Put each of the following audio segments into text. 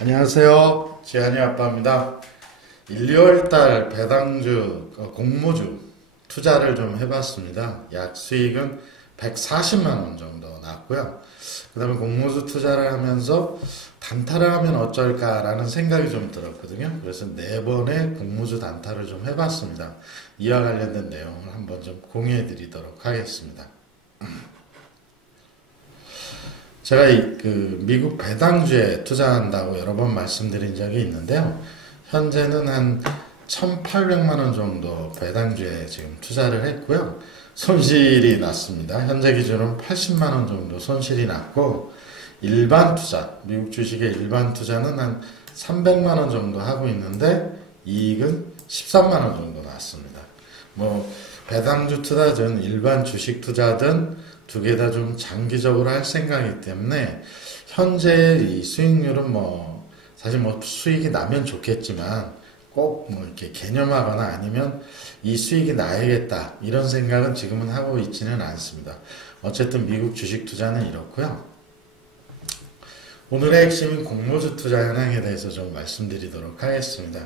안녕하세요. 지한이 아빠입니다. 1, 2월달 배당주, 공모주 투자를 좀 해봤습니다. 약 수익은 140만원 정도 났고요. 그 다음에 공모주 투자를 하면서 단타를 하면 어쩔까라는 생각이 좀 들었거든요. 그래서 4번의 공모주 단타를 좀 해봤습니다. 이와 관련된 내용을 한번 좀 공유해 드리도록 하겠습니다. 제가 미국 배당주에 투자한다고 여러 번 말씀드린 적이 있는데요. 현재는 한 1,800만 원 정도 배당주에 지금 투자를 했고요. 손실이 났습니다. 현재 기준으로 80만 원 정도 손실이 났고, 일반 투자, 미국 주식의 일반 투자는 한 300만 원 정도 하고 있는데, 이익은 13만 원 정도 났습니다. 배당주 투자든 일반 주식 투자든 두 개 다 좀 장기적으로 할 생각이기 때문에 현재 이 수익률은 사실 수익이 나면 좋겠지만 꼭 이렇게 개념하거나 아니면 이 수익이 나야겠다 이런 생각은 지금은 하고 있지는 않습니다. 어쨌든 미국 주식 투자는 이렇고요. 오늘의 핵심인 공모주 투자 현황에 대해서 좀 말씀드리도록 하겠습니다.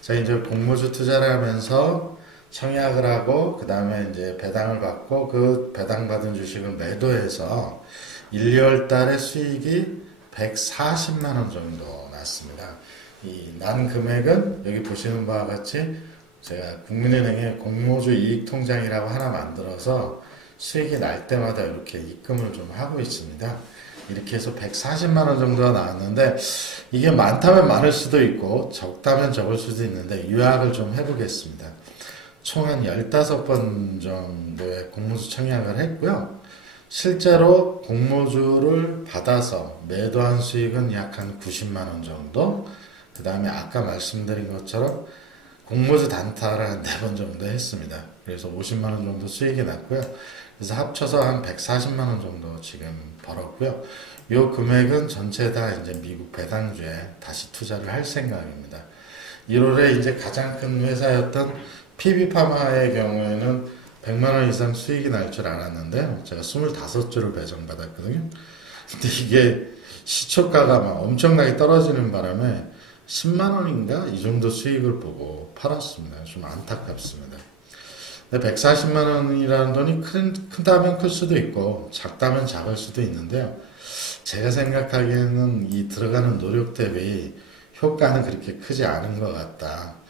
자, 이제 공모주 투자를 하면서 청약을 하고 그 다음에 이제 배당을 받고 그 배당받은 주식을 매도해서 1, 2월 달에 수익이 140만 원 정도 났습니다. 이 난 금액은 여기 보시는 바와 같이 제가 국민은행에 공모주 이익 통장이라고 하나 만들어서 수익이 날 때마다 이렇게 입금을 좀 하고 있습니다. 이렇게 해서 140만 원 정도가 나왔는데 이게 많다면 많을 수도 있고 적다면 적을 수도 있는데 요약을 좀 해보겠습니다. 총 한 15번 정도의 공모주 청약을 했고요. 실제로 공모주를 받아서 매도한 수익은 약 한 90만 원 정도. 그 다음에 아까 말씀드린 것처럼 공모주 단타를 한 4번 정도 했습니다. 그래서 50만 원 정도 수익이 났고요. 그래서 합쳐서 한 140만 원 정도 지금 벌었고요. 이 금액은 전체 다 이제 미국 배당주에 다시 투자를 할 생각입니다. 1월에 이제 가장 큰 회사였던 PB파마의 경우에는 100만 원 이상 수익이 날 줄 알았는데요. 제가 25주를 배정받았거든요. 근데 이게 시초가가 막 엄청나게 떨어지는 바람에 10만 원인가? 이 정도 수익을 보고 팔았습니다. 좀 안타깝습니다. 근데 140만 원이라는 돈이 크다면 클 수도 있고 작다면 작을 수도 있는데요. 제가 생각하기에는 이 들어가는 노력 대비 효과는 그렇게 크지 않은 것 같다.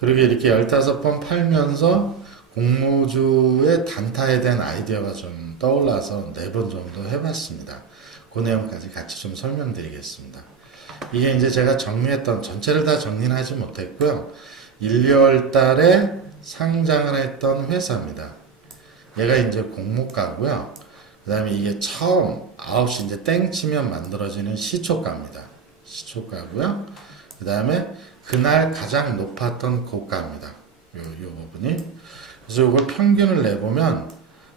그리고 이렇게 15번 팔면서 공모주의 단타에 대한 아이디어가 좀 떠올라서 4번 정도 해봤습니다. 그 내용까지 같이 좀 설명드리겠습니다. 이게 이제 제가 정리했던, 전체를 다 정리는 하지 못했고요. 1, 2월 달에 상장을 했던 회사입니다. 얘가 이제 공모가고요. 그 다음에 이게 처음 9시 이제 땡 치면 만들어지는 시초가입니다. 시초가고요. 그 다음에 그날 가장 높았던 고가입니다. 요 부분이. 그래서 이걸 평균을 내보면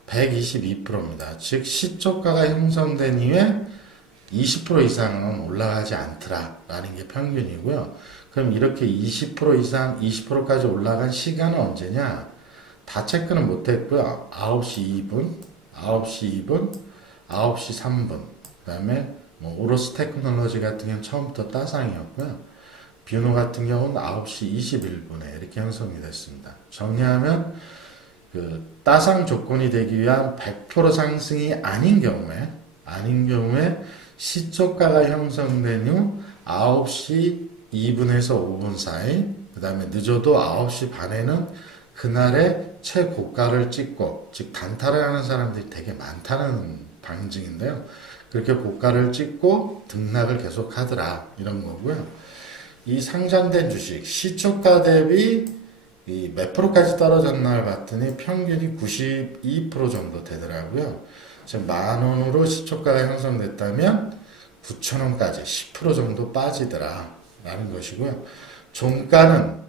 122%입니다. 즉, 시초가가 형성된 이후에 20% 이상은 올라가지 않더라라는 게 평균이고요. 그럼 이렇게 20% 이상, 20%까지 올라간 시간은 언제냐? 다 체크는 못했고요. 9시 2분, 9시 2분, 9시 3분. 그 다음에 오로스 테크놀로지 같은 경우는 처음부터 따상이었고요. 뷰노 같은 경우는 9시 21분에 이렇게 형성이 됐습니다. 정리하면 따상 조건이 되기 위한 100% 상승이 아닌 경우에 시초가가 형성된 후 9시 2분에서 5분 사이, 그 다음에 늦어도 9시 반에는 그날의 최고가를 찍고, 즉 단타를 하는 사람들이 되게 많다는 방증인데요. 그렇게 고가를 찍고 등락을 계속 하더라 이런 거고요. 이 상장된 주식 시초가 대비 몇 프로까지 떨어졌나 봤더니 평균이 92% 정도 되더라고요. 지금 10,000원으로 시초가가 형성됐다면 9,000원까지 10% 정도 빠지더라 라는 것이고요. 종가는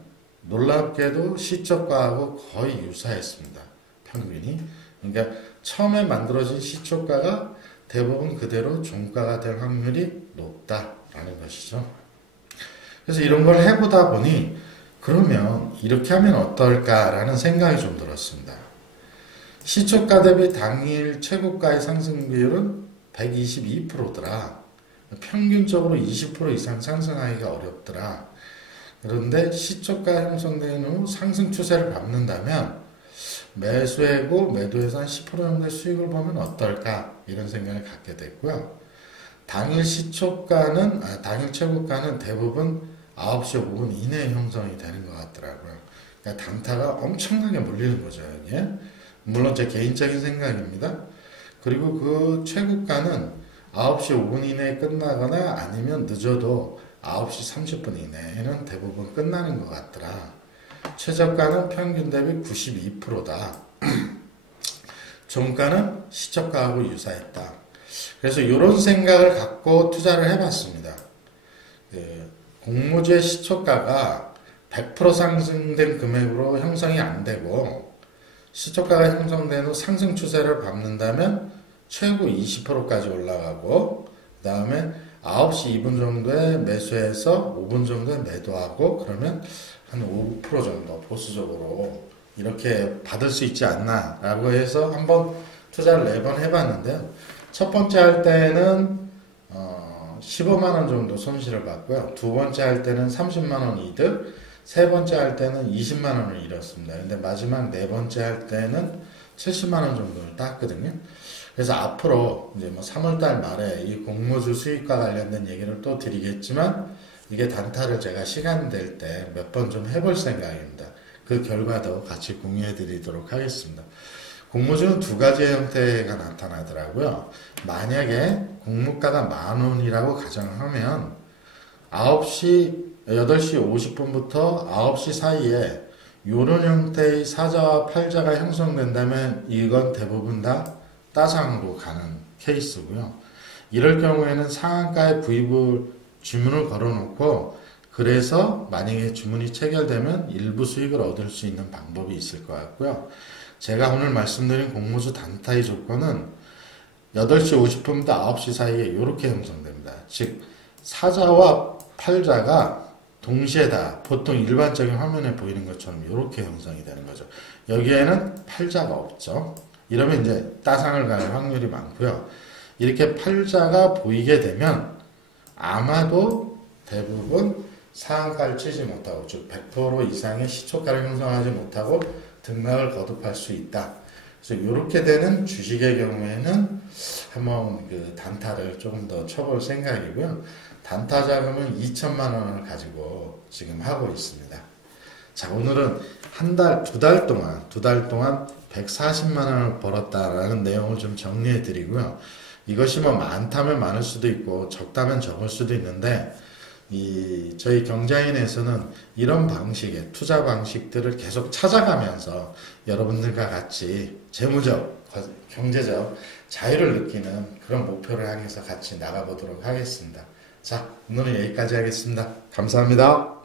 놀랍게도 시초가하고 거의 유사했습니다. 평균이. 그러니까 처음에 만들어진 시초가가 대부분 그대로 종가가 될 확률이 높다라는 것이죠. 그래서 이런 걸 해보다 보니 그러면 이렇게 하면 어떨까라는 생각이 좀 들었습니다. 시초가 대비 당일 최고가의 상승 비율은 122%더라. 평균적으로 20% 이상 상승하기가 어렵더라. 그런데 시초가 형성된 후 상승 추세를 밟는다면 매수하고 매도해서 한 10% 정도의 수익을 보면 어떨까 이런 생각을 갖게 됐고요. 당일 당일 최고가는 대부분 9시 5분 이내에 형성이 되는 것 같더라고요. 그러니까 단타가 엄청나게 몰리는 거죠, 여기에. 물론 제 개인적인 생각입니다. 그리고 그 최고가는 9시 5분 이내에 끝나거나 아니면 늦어도 9시 30분 이내에는 대부분 끝나는 것 같더라. 최저가는 평균 대비 92%다. 종가는 시초가하고 유사했다. 그래서 이런 생각을 갖고 투자를 해봤습니다. 공모주의 시초가가 100% 상승된 금액으로 형성이 안 되고 시초가가 형성된 후 상승 추세를 밟는다면 최고 20%까지 올라가고 그 다음에 9시 2분 정도에 매수해서 5분 정도에 매도하고 그러면 한 5% 정도 보수적으로 이렇게 받을 수 있지 않나 라고 해서 한번 투자를 4번 해봤는데요. 첫 번째 할 때는 15만원 정도 손실을 봤고요. 두 번째 할 때는 30만원 이득, 세 번째 할 때는 20만원을 잃었습니다. 근데 마지막 네 번째 할 때는 70만원 정도를 땄거든요. 그래서 앞으로 이제 3월달 말에 이 공모주 수익과 관련된 얘기를 또 드리겠지만 이게 단타를 제가 시간 될 때 몇 번 좀 해볼 생각입니다. 그 결과도 같이 공유해 드리도록 하겠습니다. 공모주는 두 가지의 형태가 나타나더라고요. 만약에 공모가가 10,000원이라고 가정하면 8시 50분부터 9시 사이에 이런 형태의 사자와 팔자가 형성된다면 이건 대부분 다 따상으로 가는 케이스고요. 이럴 경우에는 상한가에 구입을 주문을 걸어놓고 그래서 만약에 주문이 체결되면 일부 수익을 얻을 수 있는 방법이 있을 것 같고요. 제가 오늘 말씀드린 공모주 단타의 조건은 8시 50분부터 9시 사이에 이렇게 형성됩니다. 즉 사자와 팔자가 동시에 다 보통 일반적인 화면에 보이는 것처럼 이렇게 형성이 되는 거죠. 여기에는 팔자가 없죠. 이러면 이제 따상을 갈 확률이 많고요. 이렇게 팔자가 보이게 되면 아마도 대부분 상한가를 치지 못하고 즉 100% 이상의 시초가를 형성하지 못하고 등락을 거듭할 수 있다. 그래서 이렇게 되는 주식의 경우에는 한번 그 단타를 조금 더 쳐볼 생각이고요. 단타 자금은 2천만 원을 가지고 지금 하고 있습니다. 자, 오늘은 두 달 동안 140만 원을 벌었다라는 내용을 좀 정리해 드리고요. 이것이 많다면 많을 수도 있고 적다면 적을 수도 있는데 저희 경자인에서는 이런 방식의 투자 방식들을 계속 찾아가면서 여러분들과 같이 재무적, 경제적 자유를 느끼는 그런 목표를 향해서 같이 나가보도록 하겠습니다. 자, 오늘은 여기까지 하겠습니다. 감사합니다.